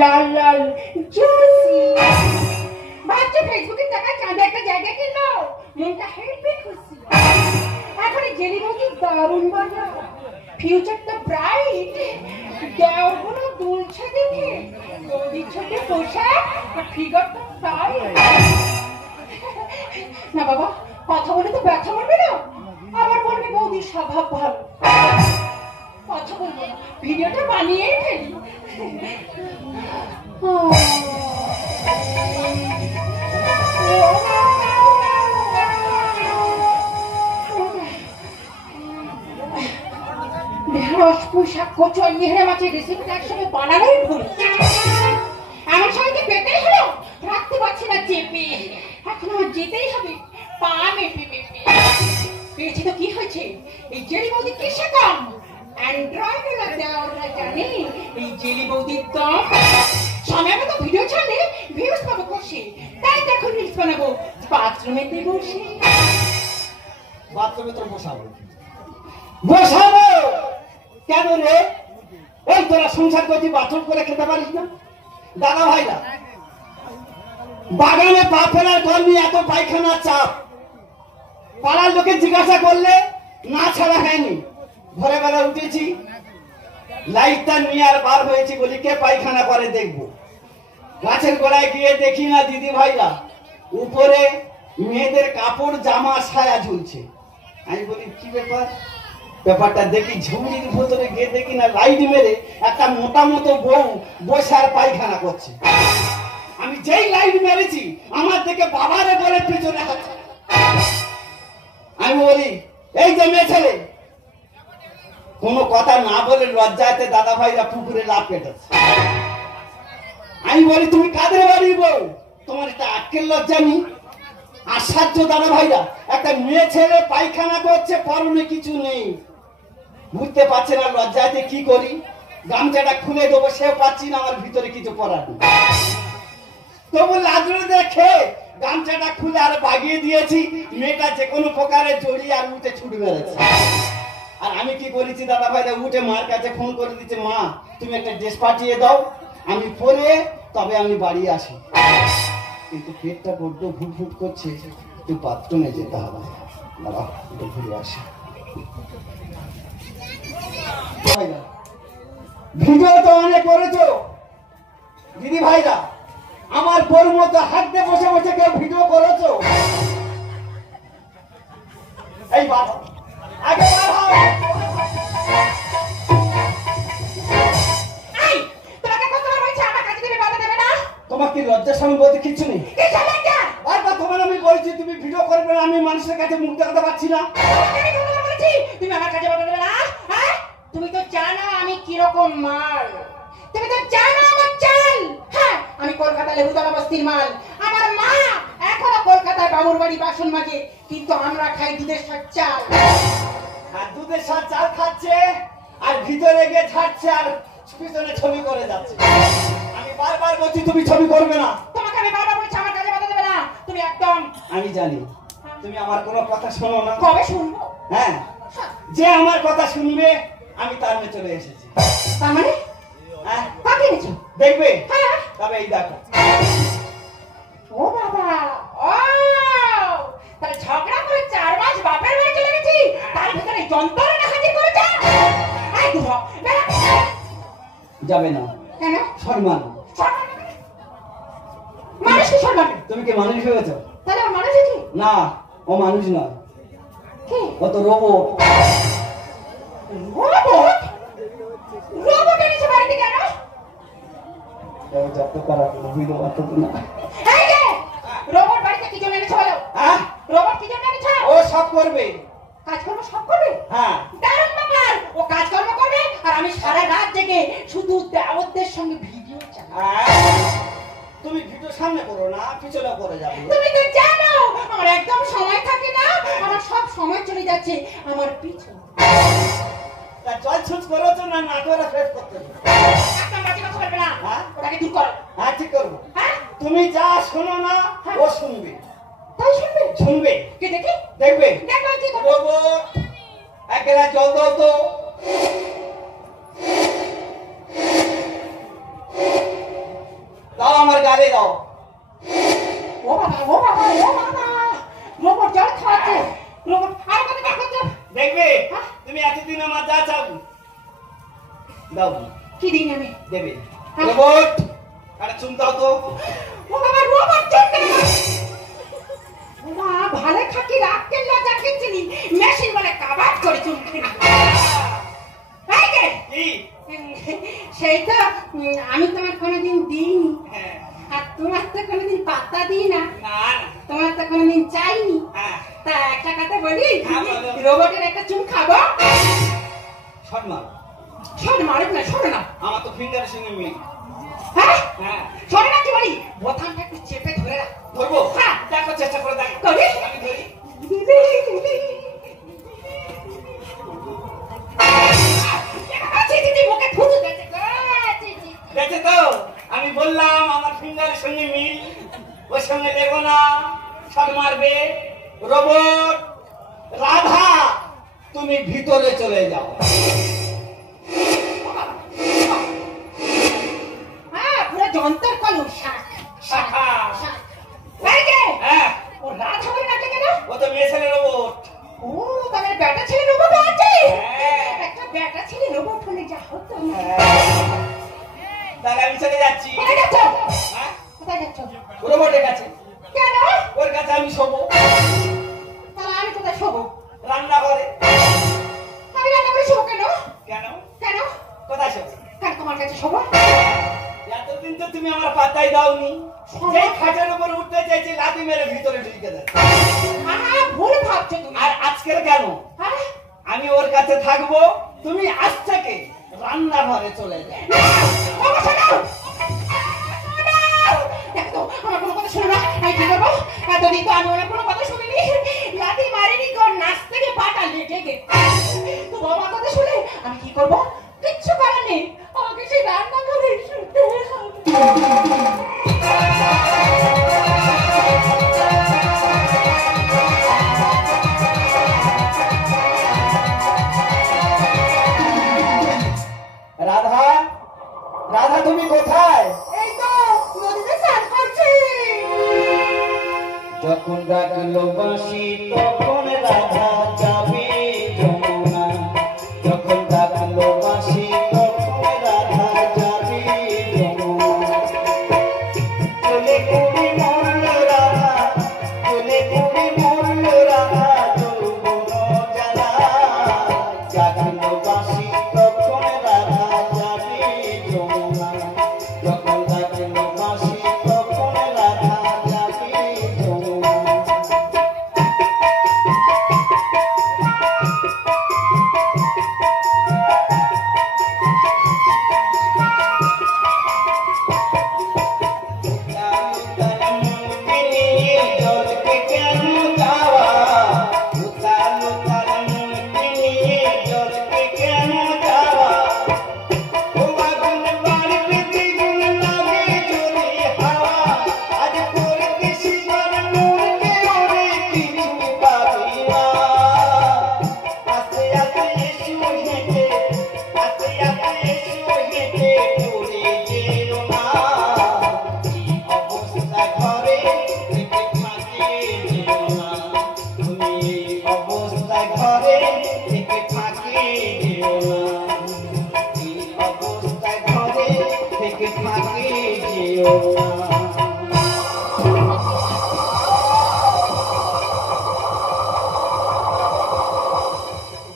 লাল লাল juicy বাচ্চা ফেসবুকে টাকা চাঁদা একটা জায়গা কিনলো মনটা হেলপে খুশি এখন জেলি মুখি দারুণ বানা ফিউচারটা ব্রাইট দেওগুলো দুলছে দেখে বৌদির ছোটে পোশাক আর ফিগারটা তাই না বাবা কথা বলে তো ব্যথা মরবে না আবার বলবে বৌদির স্বভাব ভালো কথা বলবো ভিডিওটা বানিয়েই ফেলি ঢেঁড়স পোশাক কচু আর ইঁড়ে মাছের রেসিপিটা একসঙ্গে বানানোই ভুল এমন সময়কে পেতেই হলো রাখতে পারছি না চেপে এখন আমার যেতেই হবে পা মেপে মেপে পেয়েছি তো কি হয়েছে এই জেলি বৌদি কিসে কম অ্যান্ড্রয়েড দেওয়াটা জানি এই জেলি বৌদির দম সময় মতো ভিডিও ছাড়লে ভিউজ পাবো কষে তাই দেখো রিলস বানাবো বাথরুমেতে বসে বাথরুমে তো বসাবো বসাবো কেন রে এই তোরা সংসার করছি বাথরুম করে খেতে পারিস না দাদা ভাইরা বাগানে পা ফেলার কর্মী এত পায়খানা চাপ পাড়ার লোকে জিজ্ঞাসা করলে না ছাড়া হয়নি ভোরবেলা উঠেছি লাইটটা নিয়ে আর বার হয়েছি বলি কে পায়খানা করে দেখবো গাছের গোড়ায় গিয়ে দেখি না দিদি ভাইরা উপরে মেয়েদের কাপড় জামা সায়া ঝুলছে আমি বলি কি ব্যাপারটা দেখি ঝুমরির ভেতরে গিয়ে দেখি না লাইট মেরে একটা মোটা মতো বউ বসে আর পায়খানা করছে আমি যেই লাইট মেরেছি আমার দিকে বাবারে বলে পিছনে হাঁটছে আমি বলি এই যে মেয়ে ছেলে কোনো কথা না বলে লজ্জাতে দাদা ভাইরা পুকুরে লাভ কেটেছে আমি বলি তুমি কাদের বাড়ির বউ তোমার এটা আক্কেল লজ্জা নেই আশ্চর্য দাদা ভাইরা একটা মেয়ে ছেলে পায়খানা করছে পরনে কিছু নেই বুঝতে পারছে না লজ্জাতে কি করি গামছাটা খুলে দেবো সেও পাচ্ছি না আমার ভিতরে কিছু পরার নেই তবু লাজরে দেখে গামছাটা খুলে আর বাগিয়ে দিয়েছি মেয়েটা যে কোনো প্রকারে জড়িয়ে আর উঠে ছুটে বেড়েছে আর আমি কি করেছি দাদা ভাইরা উঠে মার কাছে ফোন করে দিচ্ছে মা তুমি একটা ড্রেস পাঠিয়ে দাও আমি পরে তবে আমি বাড়ি আসি কিন্তু পেটটা বড্ড ফুটফুট করছে একটু বাথরুমে যেতে হবে দাদা একটু ঘুরে আসি ভিডিও তো অনেক করেছো দিদি ভাইরা আমার বোর মতো হাঁটতে বসে বসে কেউ ভিডিও করেছো এই বাবা আগে তোমাকে লজ্জা স্বামী বলতে কিছু নেই বারবার তোমার আমি বলছি তুমি ভিডিও করবে না আমি মানুষের কাছে মুখ দেখাতে পারছি না তুমি আমার কাছে বলতে দেবে না তুমি তো জানো আমি কিরকম মাল তুমি তো জানো আমার চাল হ্যাঁ আমি কলকাতা লেবুতলা বস্তির মাল আমার মা এখনো কলকাতায় বাবুর বাড়ি বাসন মাজে কিন্তু আমরা খাই দুধের সাথে চাল আর দুধের সাথে চাল খাচ্ছে আর ভিতরে গিয়ে ছাড়ছে আর পিছনে ছবি করে যাচ্ছে আমি বারবার বলছি তুমি ছবি করবে না তোমাকে আমি বারবার বলছি আমার কাছে বলতে দেবে না তুমি একদম আমি জানি তুমি আমার কোনো কথা শোনো না কবে শুনবো হ্যাঁ যে আমার কথা শুনবে আমি তার মধ্যে চলে এসেছি তার মানে হ্যাঁ কাকে এনেছো দেখবে হ্যাঁ তবে এই দেখো ও বাবা ও তাহলে ঝগড়া করে 4 মাস বাপের বাড়ি চলে গেছি তার ভিতরে যন্ত্রণা হাজির করেছে আই দুঃখ যাবে না কেন সম্মান মানুষ কি সম্মান তুমি কি মানুষ ভেবেছো তাহলে ও মানুষ কি না ও মানুষ না কি ও তো রোবট রোবট রোবট এনেছে বাড়িতে কেন যত করা ভিডিও বানাতো না এই যে রোবট বাড়িতে কি জন্য এনেছে বলো হ্যাঁ রোবট কি জন্য এনেছে ও সব করবে কাজকর্ম সব করবে হ্যাঁ দারুণ ব্যাপার ও কাজকর্ম করবে আর আমি সারা রোবটদের সঙ্গে ভিডিও চালাই। তুমি ভিডিও সামনে করো না, পিছনে করে যাবে। তুমি তো জানো আমার একদম সময় থাকে না, আমার সব সময় চলে যাচ্ছে আমার পিছনে। তা জল ছুঁচ করো তো না, না করে ফেট করতে হবে। একটা মাঝে কথা বলবে না, হ্যাঁ? ওটাকে দূর করো। হ্যাঁ, ঠিক করবো। হ্যাঁ, তুমি যা শোনো না, হ্যাঁ। ও শুনবে। তাই শুনবে? শুনবে, কে দেখি? দেখবে। দেখো কি করবো? রোবট, এক গ্লাস জল দাও তো। দাও, আমার গালে দাও। ও বাবা, ও বাবা, ও বাবা, রোবট জল খাওয়াচ্ছে। রোবট আর কত বের করতে হবে? দেখবে, হ্যাঁ? তুমি এতদিন আমার যা চাও দাও, কি দিন আমি? দেবে। হ্যাঁ। রোবট, আরে চুম দাও তো। ও বাবা, রোবট চলতে না। ও মা, ভালো খাকি রাখতেন না, যাকে চিনি মেশিন বলে কাবাব করে চুমকে না। এই যে, কি? সেই তো আমি তোমার কোনোদিন দিইনি, হ্যাঁ। আর তোমার তো কোনোদিন পাত্তা দিই না, না, তোমার তো কোনোদিন চাইনি। হ্যাঁ। তা একটা কথা বলি, হ্যাঁ, বলো। রোবটের একটা চুম খাবো? শট মারো। শোনো মারুক না, শোনো না। আমার তো ফিঙ্গারের সঙ্গে মিল। হ্যাঁ, হ্যাঁ। শোনো না কি বলি, বোতামটা একটু চেপে ধরে রাখ। ধরবো? হ্যাঁ। দেখো, চেষ্টা করে দেখো। করি? আমি ধরি। মুখে থুতু দিয়েছে গো। দেখে তো, আমি বললাম আমার ফিঙ্গারের সঙ্গে মিল, ওর সঙ্গে দেবো না, শট মারবে। রোবট, রাধা, তুমি ভিতরে চলে যাও। হ্যাঁ, পুরো যন্ত্র কলম শাক শাখা। শাক। এই যে, হ্যাঁ, ও রাত হবে না কেন? ও তো মেয়ে ছেলে রোবট। ও, তবে বেটা ছেলে রোবট আছে। হ্যাঁ। একটা বেটা ছেলে রোবট হলে যা হতো। তাহলে আমি চলে যাচ্ছি। কোথায় যাচ্ছ? হ্যাঁ? কোথায় যাচ্ছ? রোবটের কাছে। কেন? ওর কাছে আমি শোবো। তাহলে আমি কোথায় শোবো? রান্না করে। আমি রান্না করে শোবো কেন? কেন? কেন? কোথায় শোবো? কেন তোমার কাছে শোবো? এতদিন তো তুমি আমার পাত্তাই দাওনি। যেই খাটের উপর উঠতে চাইছি, লাথি মেরে ভিতরে ঢুকে দেয়। ভুল ভাবছো তুমি। আর আজকের কেন? হ্যাঁ? আমি ওর কাছে থাকবো, তুমি আজ থেকে রান্নাঘরে চলে যাও। বাবা, শোনো! দেখো, আমার কোনো কথা শোনো না। আমি কি করবো? এতদিন তো আমি ওনার কোনো কথা শুনিনি। লাথি মারিনি, কোন নাচ থেকে পাটা লেগে গেছে। তো বাবার কথা শুনে আমি কি করবো? কিচ্ছু করার নেই, আমাকে সেই রান্নাঘরে শুতে হবে। রাধা, রাধা তুমি কোথায়? এই তো নদীতে স্নান করছি। যখন ডাকলো বাঁশি তখন রাধা যাবে যমুনা। যখন ডাকলো বাঁশি তখন রাধা যাবে যমুনা। চলে কুড়ি মরল রাধা, চলে কুড়ি মরল রাধা, যৌবন জ্বালা। ডাকলো বাঁশি তখন রাধা যাবে যমুনা। যখন ডাকলো বাঁশি তখন রাধা যাবে যমুনা।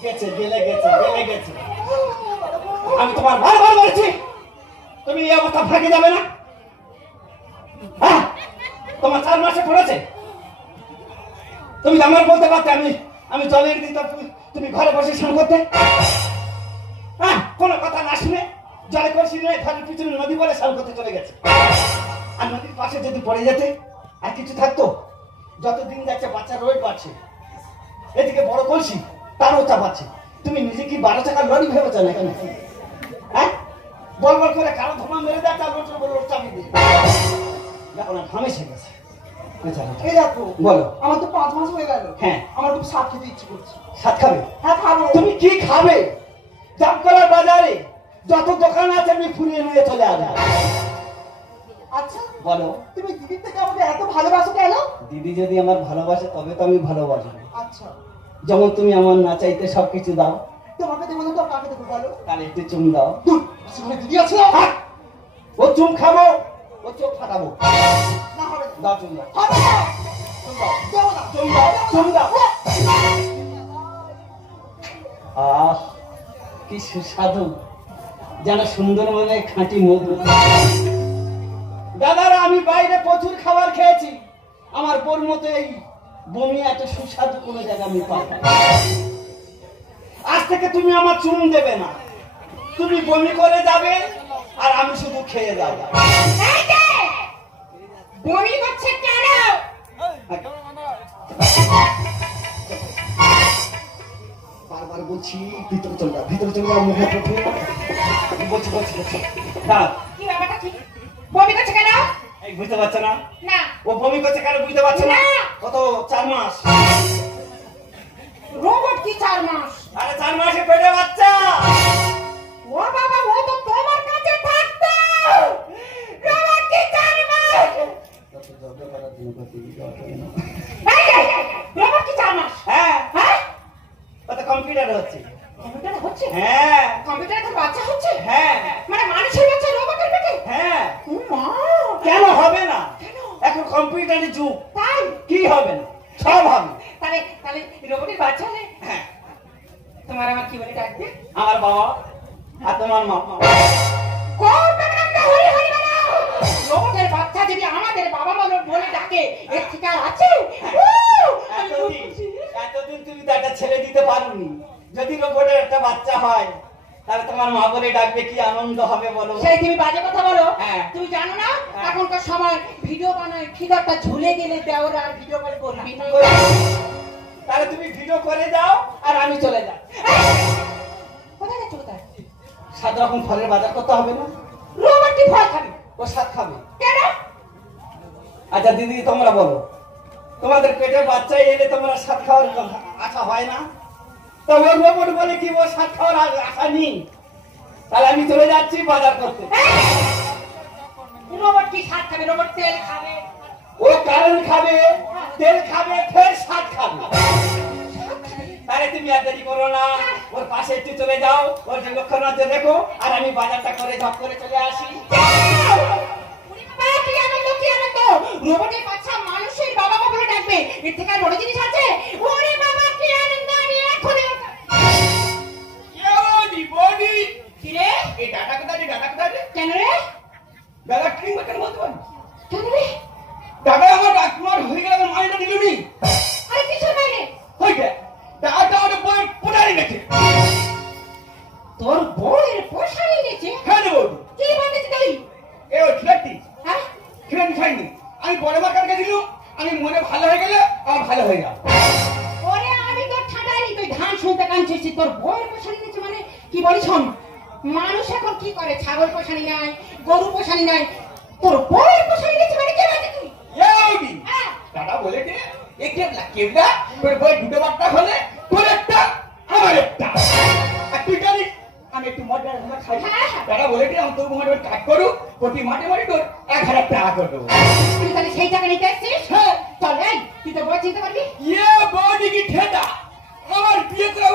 গেছে, গেলে গেছে, গেলে গেছে। আমি তোমার বারবার বলছি, তুমি এই অবস্থা ফাঁকে যাবে না। হ্যাঁ, তোমার 4 মাসে পড়েছে। তুমি আমার বলতে পারতে আমি আমি জলের দিতে, তুমি ঘরে বসে স্নান করতে। হ্যাঁ, কোনো কথা না শুনে জলে কলসি নিয়ে ঘরের পিছনে নদী বলে স্নান করতে চলে গেছে। আর নদীর পাশে যদি পড়ে যেতে আর কিছু থাকতো। যতদিন যাচ্ছে বাচ্চা রোজ বাড়ছে, এদিকে বড় কলসি তারও চাপাচ্ছে। তুমি নিজে কি 12 চাকার লরি ভেবেছো না কেন? হ্যাঁ, বল বল করে কারো ধমা মেরে দেয়, তার লোট বল চাপি দিয়ে দেখো না ঘামে সে গেছে। এই দেখো, বলো। আমার তো 5 মাস হয়ে গেল। হ্যাঁ, আমার খুব স্বাদ খেতে ইচ্ছে করছে। স্বাদ খাবে? হ্যাঁ খাবো। তুমি কি খাবে? জামতলার বাজারে যত দোকান আছে আমি ফুরিয়ে নিয়ে চলে আসবো। আচ্ছা বলো। তুমি দিদির থেকে আমাকে এত ভালোবাসো কেন? দিদি যদি আমার ভালোবাসে তবে তো আমি ভালোবাসবো। আচ্ছা, যেমন তুমি আমার না চাইতে সবকিছু দাও, তোমাকে দেবো না তো কাকে দেবো বলো? তাহলে একটু চুম দাও। ধুর, সেখানে দিদি আছে না? হাট! ও চুম খাবো, ও চোখ ফাটাবো। না হবে না। দাও চুম দাও। হবে না। দেবো না। চুম দাও, চুম দাও। আহ, কি সুস্বাদু, যেন সুন্দরবনের খাঁটি মধু। দাদারা, আমি বাইরে প্রচুর খাবার খেয়েছি, আমার বোর মতো এই বমি এত সুস্বাদু কোনো জায়গা আমি পাই না। আজ থেকে তুমি আমার চুম দেবে না, তুমি বমি করে যাবে আর আমি শুধু খেয়ে যাবো। এই যে, বমি করছে কেন? বারবার বলছি ভিতরে চলে যাও, ভিতরে চলে যাও, মুখে বলছি বলছি বলছি। দাঁড়াও। কি ব্যাপারটা কি? বমি করছে কেন? এই বুঝতে পারছো না? না, ও বমি করছে কেন বুঝতে পারছো না? না। কত 4 মাস। রোবট কি 4 মাস? আরে 4 মাসে পেটে বাচ্চা। ও বাবা, ও তো তোমার কাছে থাকতো। রোবট কি 4 মাস? রোবট কি 4 মাস? হ্যাঁ, হ্যাঁ? কত কম্পিউটার হচ্ছে। কম্পিউটারে হচ্ছে? হ্যাঁ কম্পিউটারে তো বাচ্চা হচ্ছে? হ্যাঁ মানে মানুষের বাচ্চা রোবটের পেটে? হ্যাঁ। ও মা, কেন হবে না? কেন? এখন কম্পিউটারের যুগ, তাই? কি হবে না? সব হবে। তাহলে তাহলে রোবটের বাচ্চা হলে হ্যাঁ, তোমার আমার কি বলে ডাকবে? আমার বাবা আর তোমার মা। কোন নামটা হরি হরি বলো? রোবটের বাচ্চা যদি আমাদের বাবা মা বলে ডাকে, এর ঠিক আর আছে? আমি খুব খুশি। এতদিন তুমি তো একটা ছেলে দিতে পারোনি, যদি রোবটের একটা বাচ্চা হয় তাহলে তোমার মা বলে ডাকবে, কি আনন্দ হবে বলো। সেই তুমি বাজে কথা বলো। হ্যাঁ। তুমি জানো না হ্যাঁ। এখনকার সময় ভিডিও বানায়, খিদাটা ঝুলে গেলে দেওরা আর ভিডিও কল করবি না। তাহলে তুমি ভিডিও করে যাও আর আমি চলে যাই। কোথায় যাচ্ছ কোথায়? 7 রকম ফলের বাজার করতে হবে না? রোবট কি ফল খাবে? ও 7 খাবে। কেন? আচ্ছা দিদি, তোমরা বলো, তোমাদের পেটে বাচ্চা এলে তোমরা 7 খাওয়ার আশা হয় না? তো ও রোবট বলে কি ও 7 খাওয়ার আশা নেই? তাহলে আমি চলে যাচ্ছি বাজার করতে। রোবট কি স্বাদ খাবে? রোবট তেল খাবে। ও কারেন্ট খাবে, তেল খাবে, ফের 7 খাবে। তাহলে তুমি আর দেরি করো না, ওর পাশে একটু চলে যাও, ওর যে লক্ষ্য নজর রেখো, আর আমি বাজারটা করে ঝপ করে চলে আসি। বাবা, কি আনন্দ, কি আনন্দ! রোবটের বাচ্চা মানুষের বাবা মা বলে ডাকবে, এর থেকে আর বড় জিনিস আছে? ওরে বাবা, কি আনন্দ! আমি এখনই বডি কি রে? এই ডাটা কোথায় রে? ডাটা কোথায় রে? কেন রে? দাদা কি কেন বলতে পারি? কেন রে? দাদা আমার ডাক্তার হয়ে গেল, আমার মাইন্ডটা দিলুনি আরে কিছু নাই রে। হয়ে যায়। দাদা আমার বই পড়াই গেছে। তোর বউয়ের পোষা নিয়ে গেছে? হ্যাঁ রে বৌদি। কি বলছিস তুই? এ ও খিলাটি হ্যাঁ? খিলাটি খাইনি, আমি বড় মার কাছে দিলু, আমি মনে ভালো হয়ে গেলে আমার ভালো হয়ে যাও। ওরে আমি তোর ঠান্ডাইনি, তুই ধান শুনতে কাঁদছিস। তোর বউয়ের পোষা নিয়ে গেছে মানে কি বলিস? শোন, মানুষ এখন কি করে? ছাগল পোষানি নাই, গরু পোষানি নাই, তোর বউয়ের পোষা নিয়ে গেছে মানে কি বলছিস তুই? এ বৌদি, হ্যাঁ? দাদা বলে দে এ কেবলা কেবলা, তোর বই দুটো বাচ্চা হলে তোর একটা আমার একটা। আর তুই জানিস আমি একটু মজা খাই। হ্যাঁ। দাদা বলে দে আমি তোর মোটামুটি কাজ করু, প্রতি মাঠে মাঠে তোর 1000 টাকা করে দেবো। তুই তাহলে সেই টাকা নিতে এসছিস? হ্যাঁ। চল এই, তুই তো বউ চিনতে পারবি? ये बॉडी की ठेका আমার বিয়ে করা